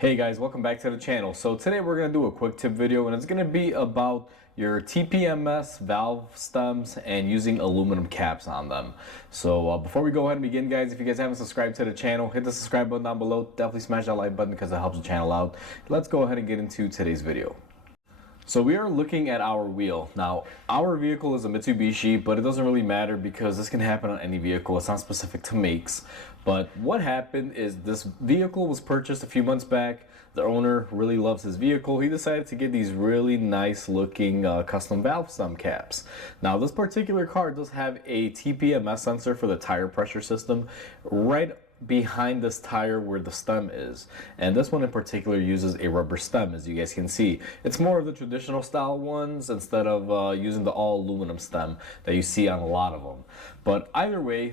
Hey guys, welcome back to the channel. So today we're going to do a quick tip video, and it's going to be about your TPMS valve stems and using aluminum caps on them. So before we go ahead and begin, guys, if you guys haven't subscribed to the channel, hit the subscribe button down below. Definitely smash that like button because it helps the channel out. Let's go ahead and get into today's video. So we are looking at our wheel. Now, our vehicle is a Mitsubishi, but it doesn't really matter because this can happen on any vehicle. It's not specific to makes. But what happened is this vehicle was purchased a few months back. The owner really loves his vehicle. He decided to get these really nice looking custom valve stem caps. Now, this particular car does have a TPMS sensor for the tire pressure system right behind this tire where the stem is, and this one in particular uses a rubber stem. As you guys can see, it's more of the traditional style ones instead of using the all aluminum stem that you see on a lot of them. But either way,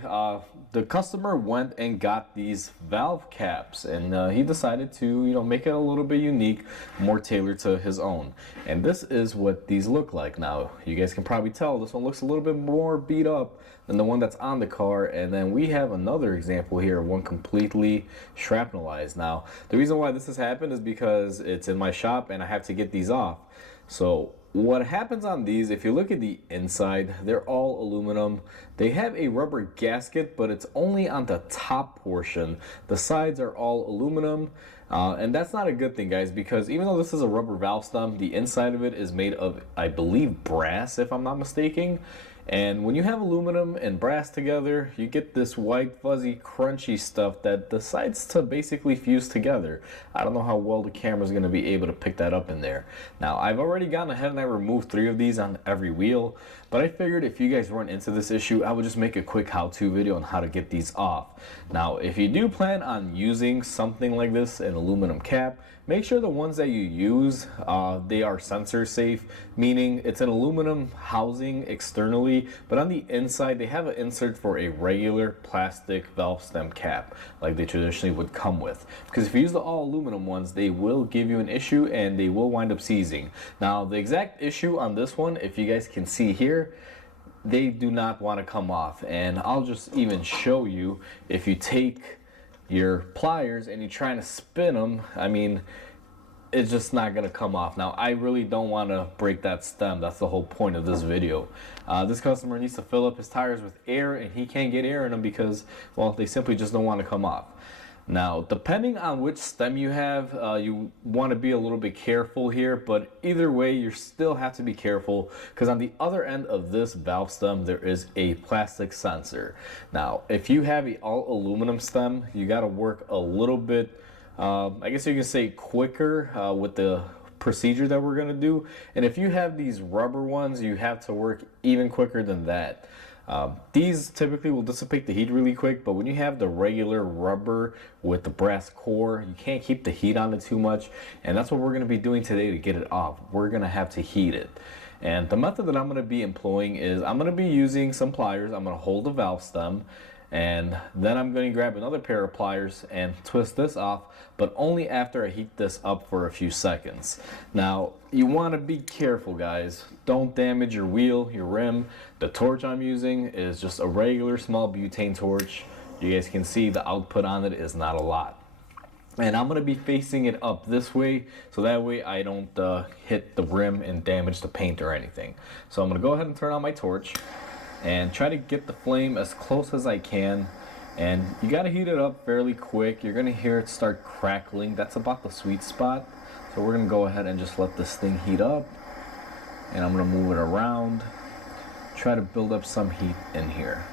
the customer went and got these valve caps, and he decided to make it a little bit unique, more tailored to his own. And this is what these look like. Now you guys can probably tell this one looks a little bit more beat up than the one that's on the car, and then we have another example here of one completely shrapnelized. Now the reason why this has happened is because it's in my shop and I have to get these off. So what happens on these, if you look at the inside, they're all aluminum. They have a rubber gasket, but it's only on the top portion. The sides are all aluminum, and that's not a good thing, guys, because even though this is a rubber valve stem, the inside of it is made of, I believe, brass, if I'm not mistaken. And when you have aluminum and brass together, you get this white, fuzzy, crunchy stuff that decides to basically fuse together. I don't know how well the camera is going to be able to pick that up in there. Now, I've already gone ahead and I removed 3 of these on every wheel, but I figured if you guys run into this issue, I would just make a quick how-to video on how to get these off. Now, if you do plan on using something like this, an aluminum cap, make sure the ones that you use, they are sensor safe, meaning it's an aluminum housing externally, but on the inside they have an insert for a regular plastic valve stem cap like they traditionally would come with. Because if you use the all aluminum ones, they will give you an issue and they will wind up seizing. Now the exact issue on this one, if you guys can see here, they do not want to come off, and I'll just even show you. If you take your pliers and you're trying to spin them, I mean, it's just not gonna come off. Now I really don't want to break that stem. That's the whole point of this video. This customer needs to fill up his tires with air, and he can't get air in them because, well, they simply just don't want to come off. Now, depending on which stem you have, you want to be a little bit careful here, but either way, you still have to be careful because on the other end of this valve stem, there is a plastic sensor. Now, if you have an all aluminum stem, you got to work a little bit, I guess you can say quicker with the procedure that we're going to do. And if you have these rubber ones, you have to work even quicker than that. These typically will dissipate the heat really quick, but when you have the regular rubber with the brass core, you can't keep the heat on it too much, and that's what we're going to be doing today to get it off. We're going to have to heat it, and the method that I'm going to be employing is I'm going to be using some pliers. I'm going to hold the valve stem, and then I'm going to grab another pair of pliers and twist this off, but only after I heat this up for a few seconds. Now, you want to be careful, guys. Don't damage your wheel, your rim. The torch I'm using is just a regular small butane torch. You guys can see the output on it is not a lot. And I'm going to be facing it up this way, so that way I don't hit the rim and damage the paint or anything. So I'm going to go ahead and turn on my torch and try to get the flame as close as I can. And you got to heat it up fairly quick. You're going to hear it start crackling. That's about the sweet spot. So we're going to go ahead and just let this thing heat up. And I'm going to move it around. Try to build up some heat in here.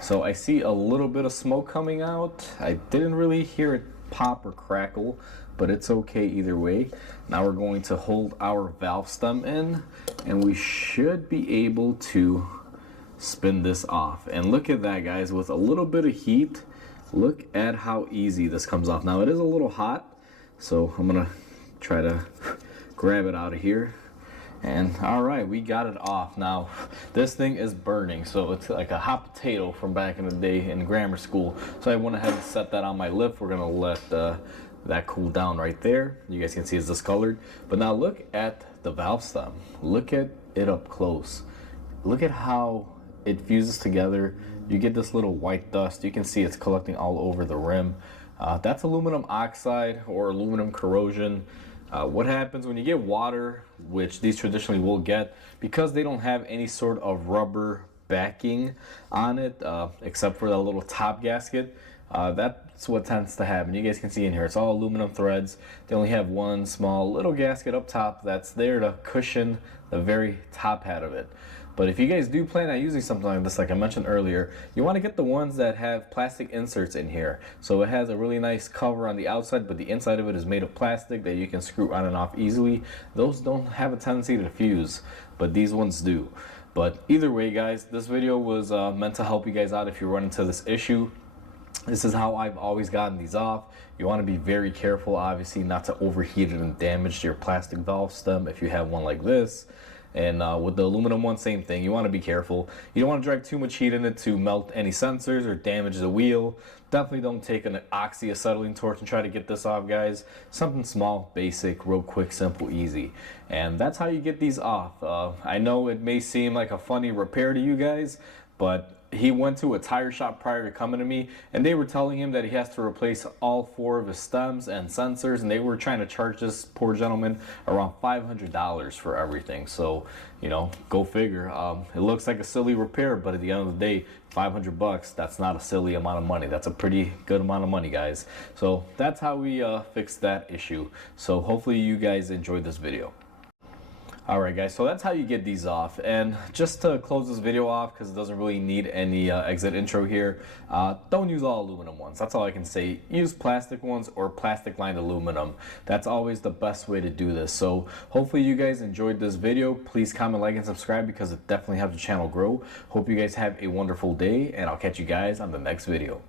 So I see a little bit of smoke coming out. I didn't really hear it pop or crackle, but it's okay either way. Now we're going to hold our valve stem in, and we should be able to spin this off. And look at that, guys. With a little bit of heat, look at how easy this comes off. Now it is a little hot, so I'm gonna try to grab it out of here. And all right, we got it off. Now this thing is burning, so it's like a hot potato from back in the day in grammar school. So I went ahead and set that on my lip. We're gonna let that cool down right there. You guys can see it's discolored, but now look at the valve stem. Look at it up close. Look at how it fuses together. you get this little white dust. You can see it's collecting all over the rim. That's aluminum oxide or aluminum corrosion. What happens when you get water, which these traditionally will get, because they don't have any sort of rubber backing on it, except for that little top gasket. That's what tends to happen. You guys can see in here, it's all aluminum threads. They only have one small little gasket up top that's there to cushion the very top hat of it. But if you guys do plan on using something like this, like I mentioned earlier, you want to get the ones that have plastic inserts in here. So it has a really nice cover on the outside, but the inside of it is made of plastic that you can screw on and off easily. Those don't have a tendency to fuse, but these ones do. But either way, guys, this video was meant to help you guys out if you run into this issue. This is how I've always gotten these off. You want to be very careful, obviously, not to overheat it and damage your plastic valve stem if you have one like this. And with the aluminum one, same thing. You want to be careful. You don't want to drive too much heat in it to melt any sensors or damage the wheel. Definitely don't take an oxyacetylene torch and try to get this off, guys. Something small, basic, real quick, simple, easy. And that's how you get these off. I know it may seem like a funny repair to you guys, but he went to a tire shop prior to coming to me, and they were telling him that he has to replace all 4 of his stems and sensors, and they were trying to charge this poor gentleman around $500 for everything. So, you know, go figure. It looks like a silly repair, but at the end of the day, 500 bucks, that's not a silly amount of money. That's a pretty good amount of money, guys. So that's how we fixed that issue. So hopefully you guys enjoyed this video. Alright guys, so that's how you get these off. And just to close this video off, because it doesn't really need any exit intro here, don't use all aluminum ones. That's all I can say. Use plastic ones or plastic lined aluminum. That's always the best way to do this. So hopefully you guys enjoyed this video. Please comment, like, and subscribe because it definitely helps the channel grow. Hope you guys have a wonderful day, and I'll catch you guys on the next video.